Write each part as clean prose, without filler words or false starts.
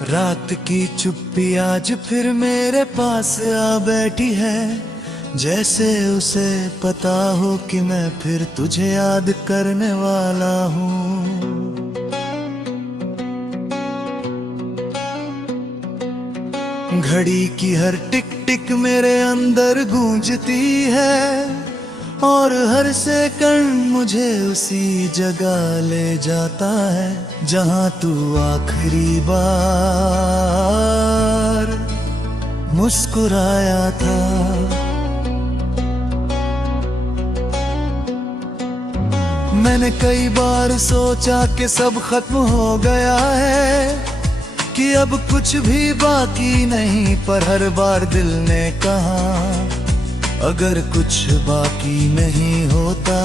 रात की चुप्पी आज फिर मेरे पास आ बैठी है, जैसे उसे पता हो कि मैं फिर तुझे याद करने वाला हूँ। घड़ी की हर टिक टिक मेरे अंदर गूंजती है, और हर सेकंड मुझे उसी जगह ले जाता है जहां तू आखिरी बार मुस्कुराया था। मैंने कई बार सोचा कि सब खत्म हो गया है, कि अब कुछ भी बाकी नहीं, पर हर बार दिल ने कहा अगर कुछ बाकी नहीं होता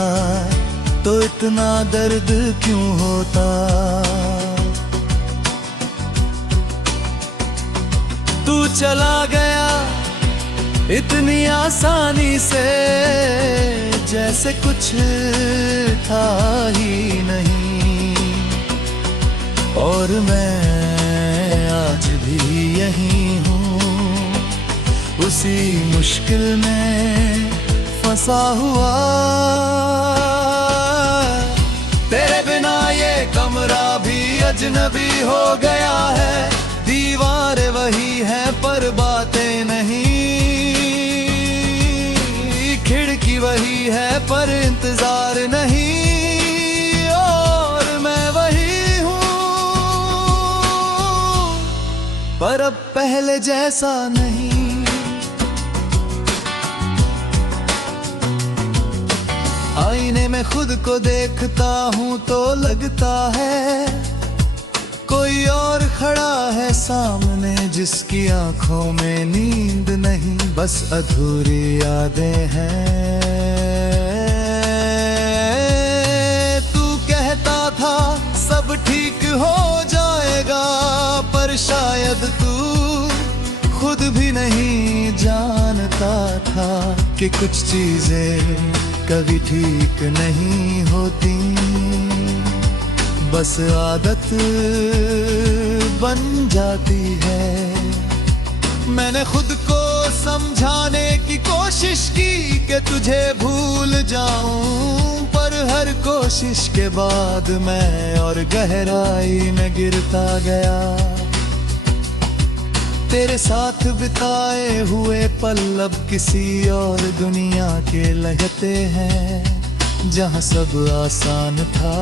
तो इतना दर्द क्यों होता। तू चला गया इतनी आसानी से, जैसे कुछ था ही नहीं, और मैं आज भी यहीं हूँ, उसी मुश्किल में फंसा हुआ। तेरे बिना ये कमरा भी अजनबी हो गया है, दीवारें वही है पर बातें नहीं, खिड़की वही है पर इंतजार नहीं, और मैं वही हूँ पर अब पहले जैसा नहीं। आईने में खुद को देखता हूँ तो लगता है कोई और खड़ा है सामने, जिसकी आंखों में नींद नहीं, बस अधूरी यादें हैं। तू कहता था सब ठीक हो जाएगा, पर शायद तू खुद भी नहीं जानता था कि कुछ चीजें कभी ठीक नहीं होती, बस आदत बन जाती है। मैंने खुद को समझाने की कोशिश की कि तुझे भूल जाऊं, पर हर कोशिश के बाद मैं और गहराई में गिरता गया। तेरे साथ बिताए हुए पल अब किसी और दुनिया के लगते हैं, जहाँ सब आसान था,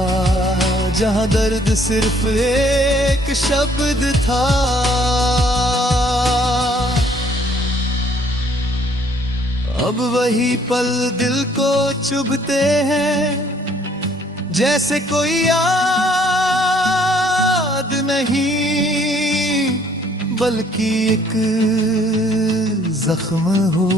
जहाँ दर्द सिर्फ एक शब्द था। अब वही पल दिल को चुभते हैं, जैसे कोई याद नहीं बल्कि एक जख्म हो।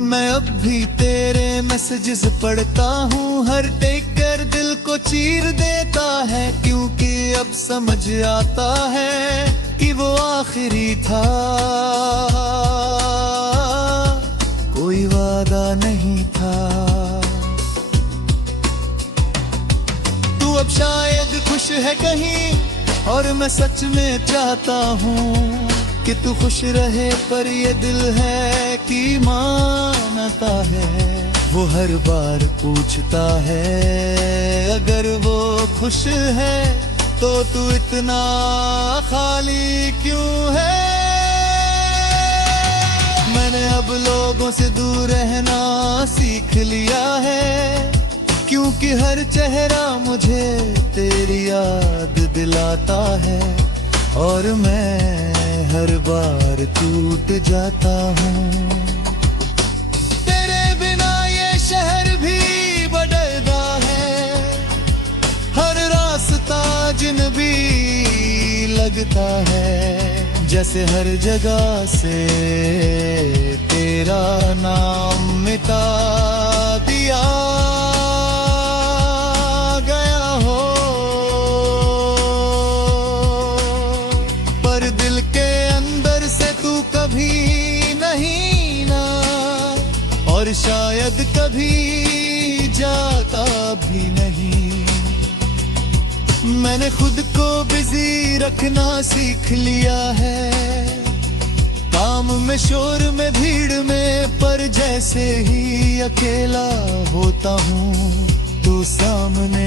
मैं अब भी तेरे मैसेजेस पढ़ता हूँ, हर टेक कर दिल को चीर देता है, क्योंकि अब समझ आता है कि वो आखिरी था, कोई वादा नहीं था। तू अब शायद खुश है कहीं, और मैं सच में चाहता हूँ कि तू खुश रहे, पर ये दिल है कि मानता है। वो हर बार पूछता है अगर वो खुश है तो तू इतना खाली क्यों है। मैंने अब लोगों से दूर रहना सीख लिया है, क्योंकि हर चेहरा मुझे तेरी याद दिलाता है, और मैं हर बार टूट जाता हूँ। तेरे बिना ये शहर भी बदलता है, हर रास्ता जिन भी लगता है, जैसे हर जगह से तेरा नाम मिटा दिया गया हो। पर दिल के अंदर से तू कभी नहीं ना, और शायद कभी जाता भी नहीं। मैंने खुद को बिजी रखना सीख लिया है, काम में शोर में भीड़ में, पर जैसे ही अकेला होता हूँ तू सामने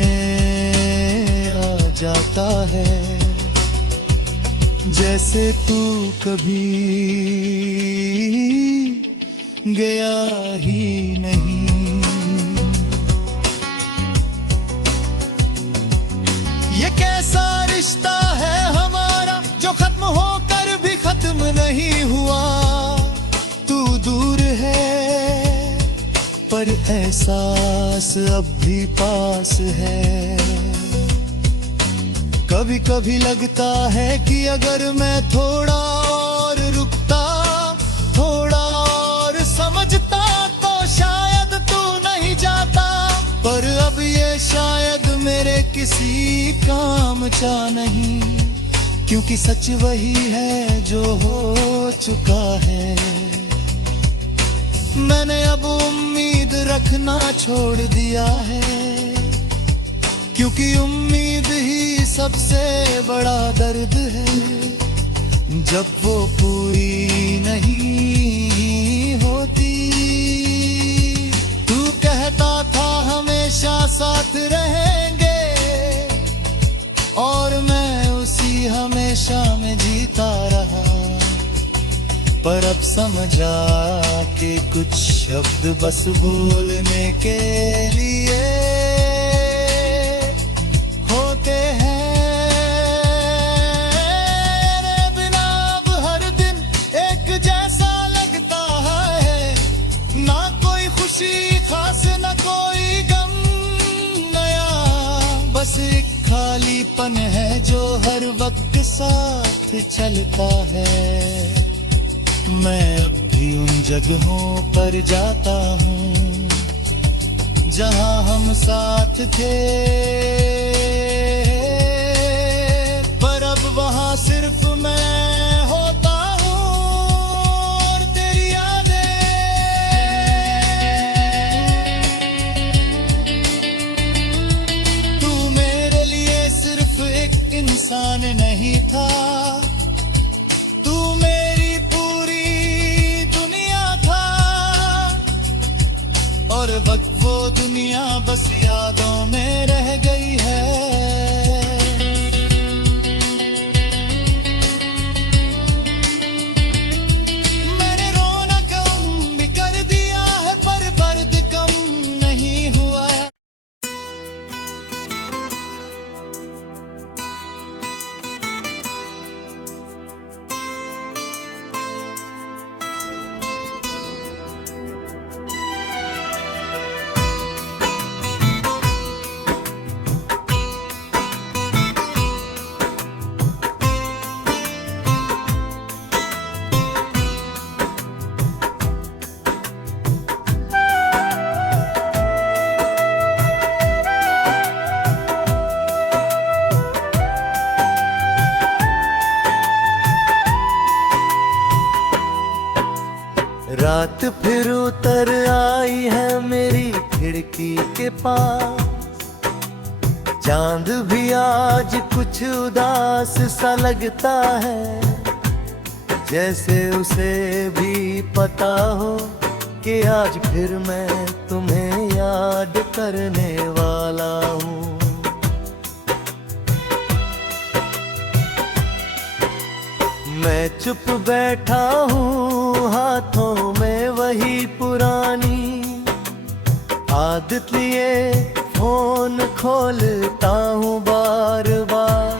आ जाता है, जैसे तू कभी गया ही नहीं। ये कैसा रिश्ता है हमारा जो खत्म होकर भी खत्म नहीं हुआ। तू दूर है पर एहसास अब भी पास है। कभी कभी लगता है कि अगर मैं थोड़ा और रुकता, थोड़ा और समझता तो शायद तू नहीं जाता, पर अब ये शायद मेरे किसी काम चा नहीं, क्योंकि सच वही है जो हो चुका है। मैंने अब उम्मीद रखना छोड़ दिया है, क्योंकि उम्मीद ही सबसे बड़ा दर्द है। जब वो पूरी नहीं होती, तू कहता था हमेशा साथ रहेंगे, और मैं उसी हमेशा में जीता रहा। पर अब समझा कि कुछ शब्द बस बोलने के लिए होते हैं, रे बिना अब हर दिन एक जैसा लगता है। ना कोई खुशी खास ना कोई गम नया, बस एक खालीपन है जो हर वक्त साथ चलता है। मैं अब भी उन जगहों पर जाता हूँ जहाँ हम साथ थे, पर अब वहाँ सिर्फ मैं होता हूँ और तेरी यादें। तू मेरे लिए सिर्फ एक इंसान नहीं था, तू मेरी पूरी दुनिया था, और वक्त वो दुनिया बस यादों में रह गई है। मैंने रोना कम भी कर दिया है, पर दर्द कम नहीं हुआ है। रात फिर उतर आई है मेरी खिड़की के पास, चांद भी आज कुछ उदास सा लगता है, जैसे उसे भी पता हो कि आज फिर मैं तुम्हें याद करने वाला हूँ। मैं चुप बैठा हूँ, हाथों में वही पुरानी आदत लिए फोन खोलता हूँ बार बार,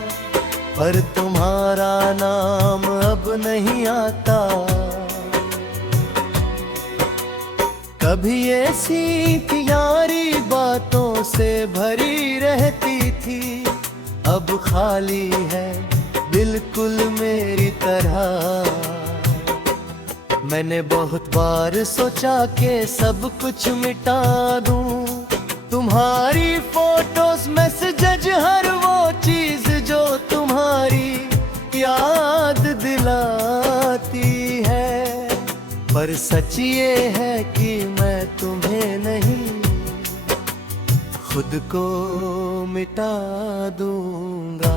पर तुम्हारा नाम अब नहीं आता। कभी ऐसी यारी बातों से भरी रहती थी, अब खाली है बिल्कुल मेरी तरह। मैंने बहुत बार सोचा कि सब कुछ मिटा दूं, तुम्हारी फोटोज मैसेज हर वो चीज जो तुम्हारी याद दिलाती है, पर सच ये है कि मैं तुम्हें नहीं खुद को मिटा दूंगा,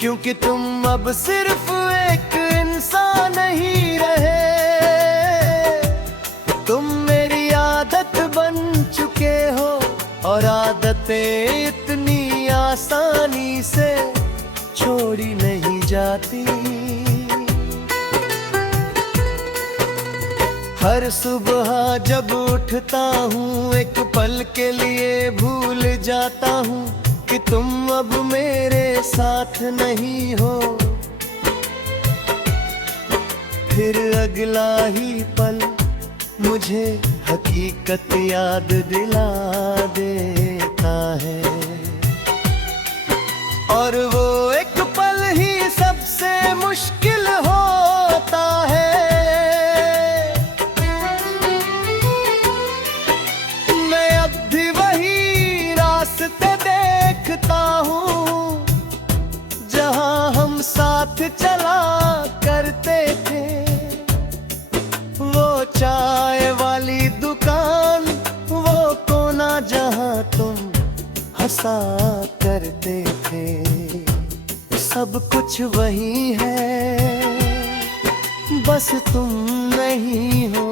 क्योंकि तुम अब सिर्फ एक इंसान नहीं रहे, तुम मेरी आदत बन चुके हो। और आदतें इतनी आसानी से छोड़ी नहीं जाती। हर सुबह जब उठता हूँ एक पल के लिए भूल जाता हूँ कि तुम अब मेरे साथ नहीं हो। फिर अगला ही पल मुझे हकीकत याद दिला देता है, और वो एक पल ही सबसे मुश्किल होता है। मैं अब भी वही रास्ते देखता हूँ जहाँ हम साथ चला करते थे। वो चाय वाली दुकान, वो कोना जहाँ तुम हंसा करते थे, सब कुछ वही है, बस तुम नहीं हो।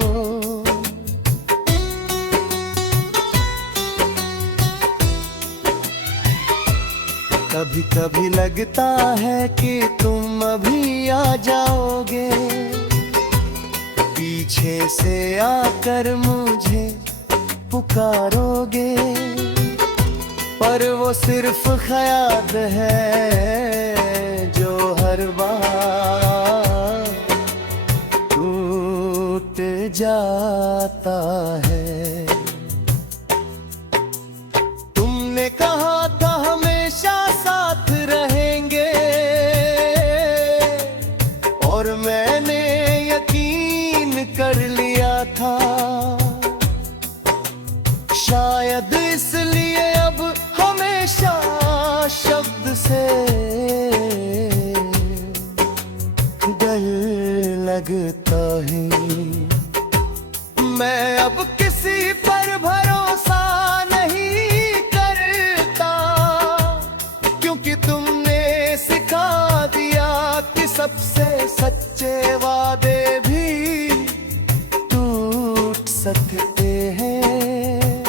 कभी कभी लगता है कि तुम अभी आ जाओगे, पीछे से आकर मुझे पुकारोगे, पर वो सिर्फ ख्याल है जो हर बार टूट जाता है। तुमने कहा था हमेशा साथ रहेंगे, और मैंने यकीन कर लिया था। शायद इसलिए अब हमेशा शब्द से डर लगता है। मैं अब किसी पर भरोसा नहीं करता, क्योंकि तुमने सिखा दिया कि सबसे सच्चे वादे भी टूट सकते हैं।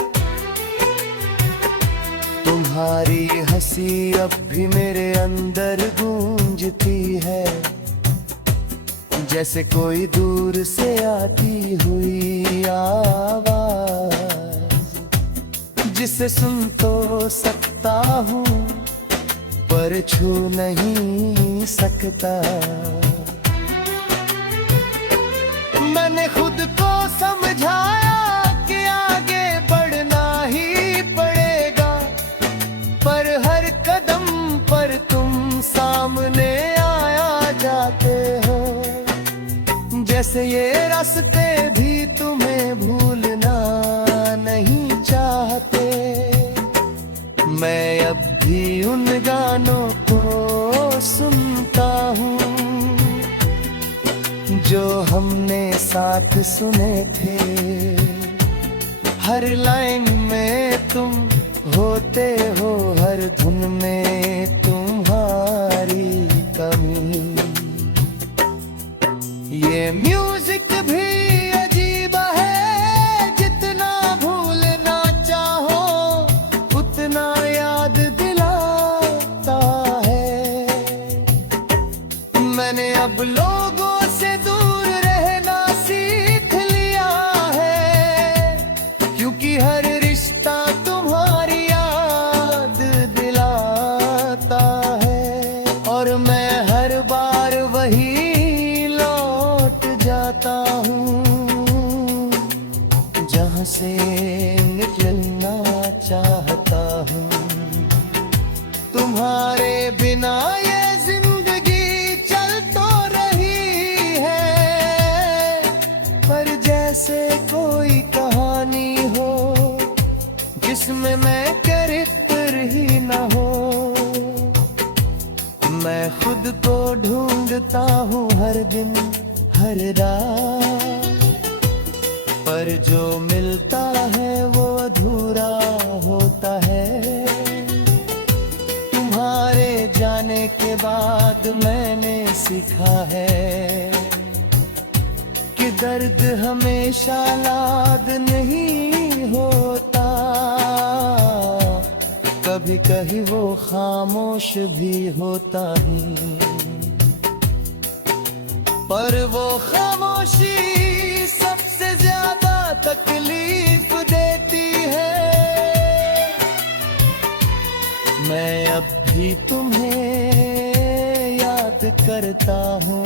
तुम्हारी हंसी अब भी मेरे अंदर गूंजती है, जैसे कोई दूर से आती हुई आवाज, जिसे सुन तो सकता हूँ पर छू नहीं सकता। मैंने खुद को समझाया कि आगे बढ़ना ही पड़ेगा, पर हर कदम पर तुम सामने आया जाते हो, जैसे ये रास्ते भी तुम्हें भूलना नहीं चाहते। मैं अब भी उन गानों को सुनता हूँ जो हमने साथ सुने थे। हर लाइन में तुम होते हो, हर धुन में तुम्हारी कमी। ये म्यूजिक भी अजीब है, जितना भूलना चाहो उतना याद दिलाता है। मैंने अब लोगों से दूर रहना सीख लिया है, क्योंकि हर रिश्ता तुम्हारी याद दिलाता है, और मैं हर बार वही जाता हूँ जहाँ से निकलना चाहता हूँ। तुम्हारे बिना ये जिंदगी चल तो रही है, पर जैसे कोई कहानी हो जिसमें मैं कैरेक्टर ही न हो। मैं खुद को ढूंढता हूँ हर दिन हर रात, पर जो मिलता है वो अधूरा सीखा है कि दर्द हमेशा लाद नहीं होता, कभी कभी वो खामोश भी होता ही, पर वो खामोशी सबसे ज्यादा तकलीफ देती है। मैं अब भी तुम्हें याद करता हूँ,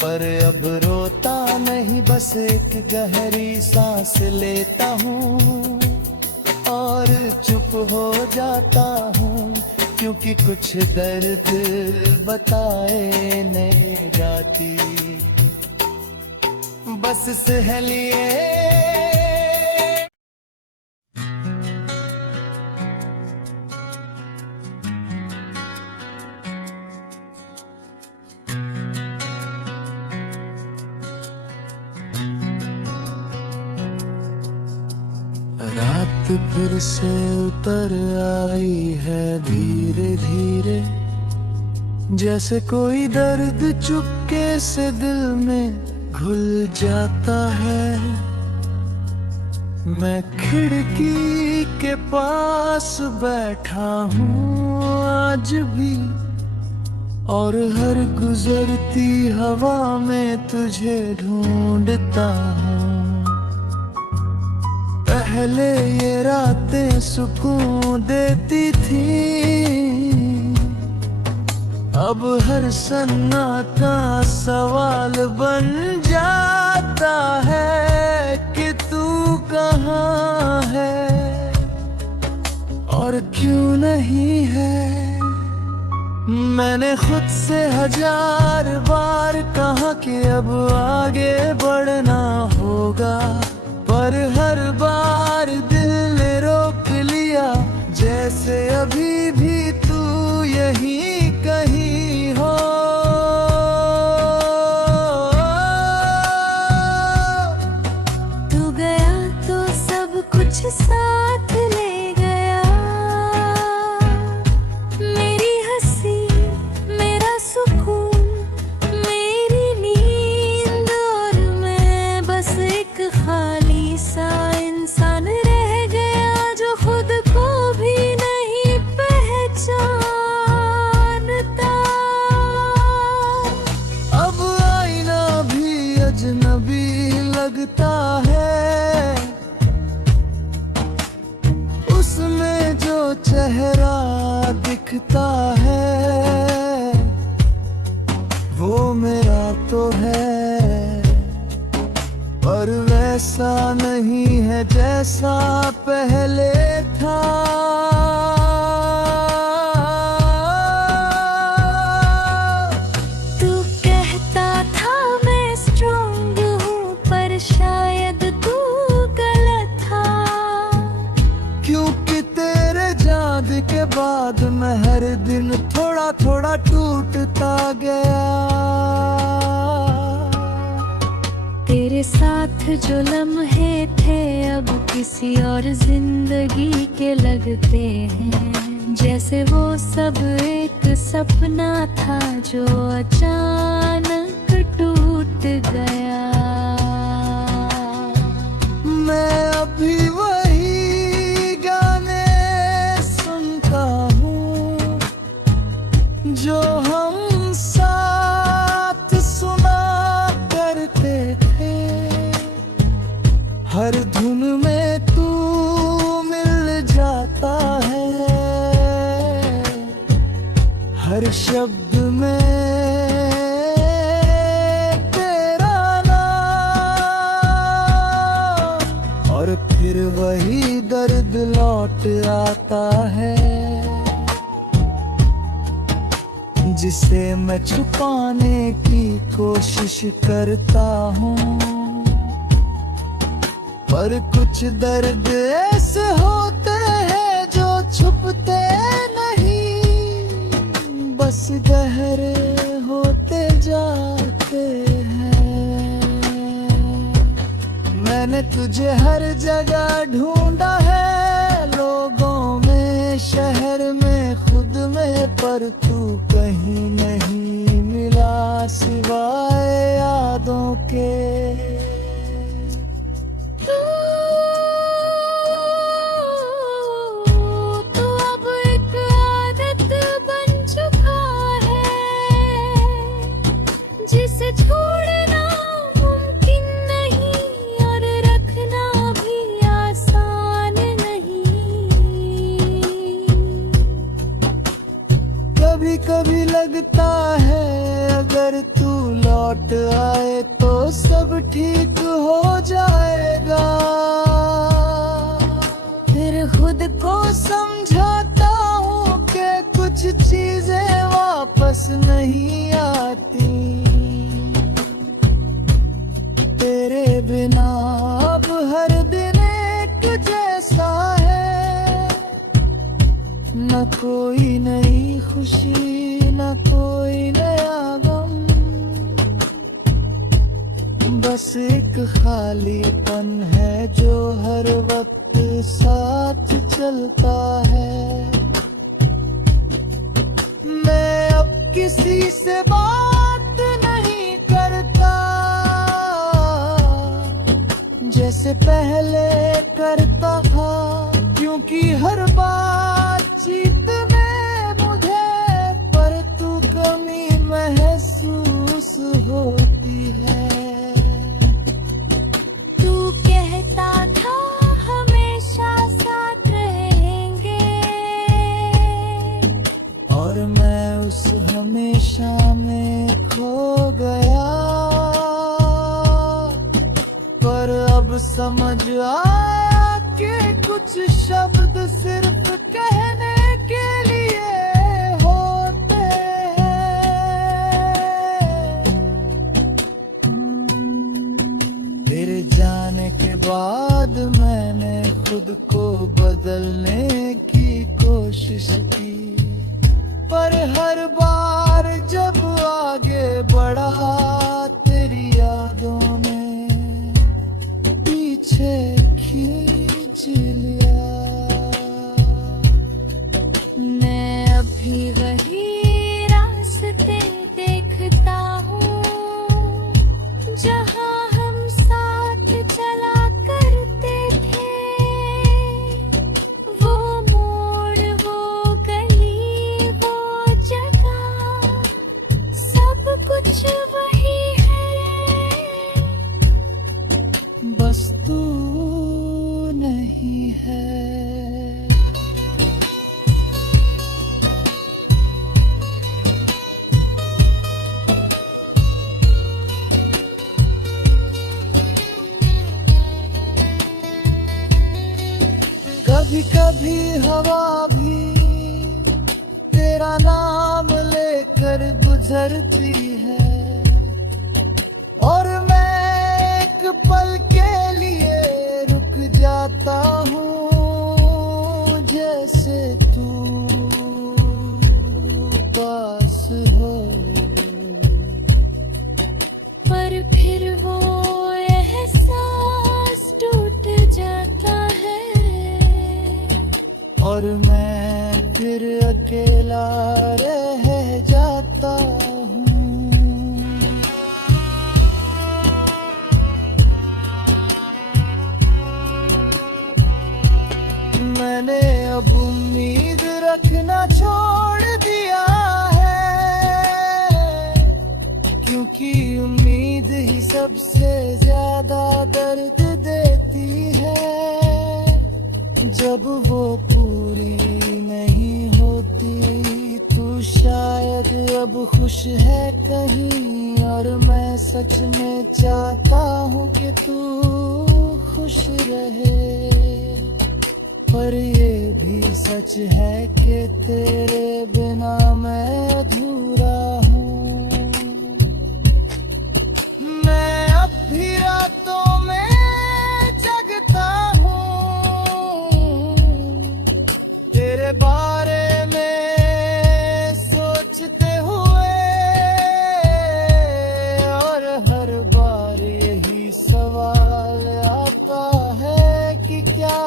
पर अब रोता नहीं, बस एक गहरी सांस लेता हूँ और चुप हो जाता हूँ, क्योंकि कुछ दर्द बताए नहीं जाती, बस सह लिए। रात फिर से उतर आई है धीरे धीरे, जैसे कोई दर्द चुपके से दिल में घुल जाता है। मैं खिड़की के पास बैठा हूँ आज भी, और हर गुजरती हवा में तुझे ढूंढता हूँ। पहले ये रातें सुकून देती थी, अब हर सन्नाटा सवाल बन जाता है कि तू कहाँ है और क्यों नहीं है। मैंने खुद से 1000 बार कहा कि अब आगे बढ़ना होगा, पर हर बार दिल ने रोक लिया, जैसे अभी भी तू यहीं कहीं हो। तू गया तो सब कुछ साथ ले गया, मेरी हंसी, मेरा सुकून, मेरी नींद, और मैं बस एक खाली सा इंसान रह गया जो खुद को भी नहीं पहचानता। अब आईना भी अजनबी लगता है, उसमें जो चेहरा दिखता है वो मेरा तो है, पर वैसा नहीं है जैसा पहले था। तू कहता था मैं स्ट्रॉन्ग हूँ, पर शायद तू गलत था, क्योंकि तेरे जाद के बाद मैं हर दिन थोड़ा थोड़ा टूटता गया। तेरे साथ जो लम्हे थे अब किसी और जिंदगी के लगते हैं, जैसे वो सब एक सपना था जो अचानक टूट गया। मैं अभी वही गाने सुनता हूँ जो हम साथ सुना करते थे, हर धुन में तू मिल जाता है, हर शब्द में तेरा नाम, और फिर वही दर्द लौट आता है जिसे मैं छुपाने की कोशिश करता हूँ। पर कुछ दर्द ऐसे होते हैं जो छुपते नहीं, बस गहरे होते जाते हैं। मैंने तुझे हर जगह ढूंढा है, लोगों में, शहर में, खुद में, पर तू कहीं नहीं। के। तू अब एक आदत बन चुका है, जिसे छोड़ना मुमकिन नहीं और रखना भी आसान नहीं। कभी कभी लगता है अगर तू लौट आए तो सब ठीक हो जाएगा। फिर खुद को समझाता हूँ कि कुछ चीजें वापस नहीं आती। तेरे बिना अब हर दिन एक जैसा है, न कोई नई खुशी न कोई नया गम, बस एक खालीपन है जो हर वक्त साथ चलता है। मैं अब किसी से बात नहीं करता जैसे पहले करता था, क्योंकि हर बातचीत में मुझे पर तू कमी महसूस होती है। तू कहता था हमेशा साथ रहेंगे, और मैं उस हमेशा में खो गया। पर अब समझ आया कि कुछ शब्द सिर्फ कहने के लिए होते हैं। तेरे जाने के बाद मैंने खुद को बदलने की कोशिश की, पर हर बार जब आगे बढ़ा तेरी यादों ने पीछे खींच लिया। मैं अभी वही रास्ते देखता हूँ जहाँ हम साथ चला करते थे। वो मोड़, वो गली, वो जगह, सब कुछ वही है, बस तू नहीं है। कभी कभी हवा भी तेरा नाम लेकर गुजरती है, और मैं एक पल के लिए रुक जाता हूँ जैसे तू पास हो। पर फिर वो एहसास टूट जाता है, और मैं फिर अकेला रह जाता हूँ। मैंने अब उम्मीद रखना छोड़ दिया है, क्योंकि उम्मीद ही सबसे ज्यादा दर्द देती है। जब वो पूरी नहीं होती, तू शायद अब खुश है कहीं, और मैं सच में चाहता हूँ कि तू खुश रहे। पर ये भी सच है कि तेरे बिना मैं अधूरा हूँ। मैं अब भी रातों में जगता हूँ तेरे बारे में सोचते हुए, और हर बार यही सवाल आता है कि क्या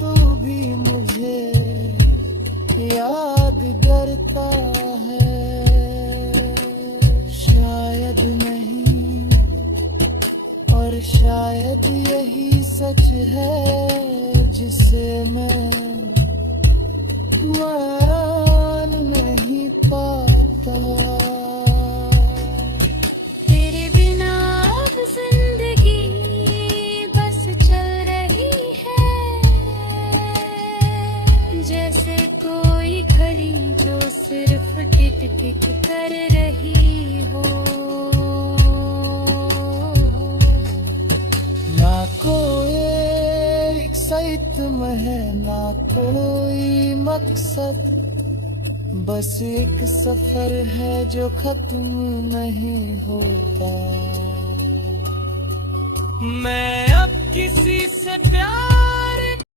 तू भी मुझे याद करता है। जिसे मैं मान नहीं पाता। तेरे बिना अब जिंदगी बस चल रही है, जैसे कोई घड़ी जो सिर्फ टिक टिक कर रही हो। ना कोई एक्साइटमेंट है, ना कोई मकसद, बस एक सफर है जो खत्म नहीं होता। मैं अब किसी से प्यार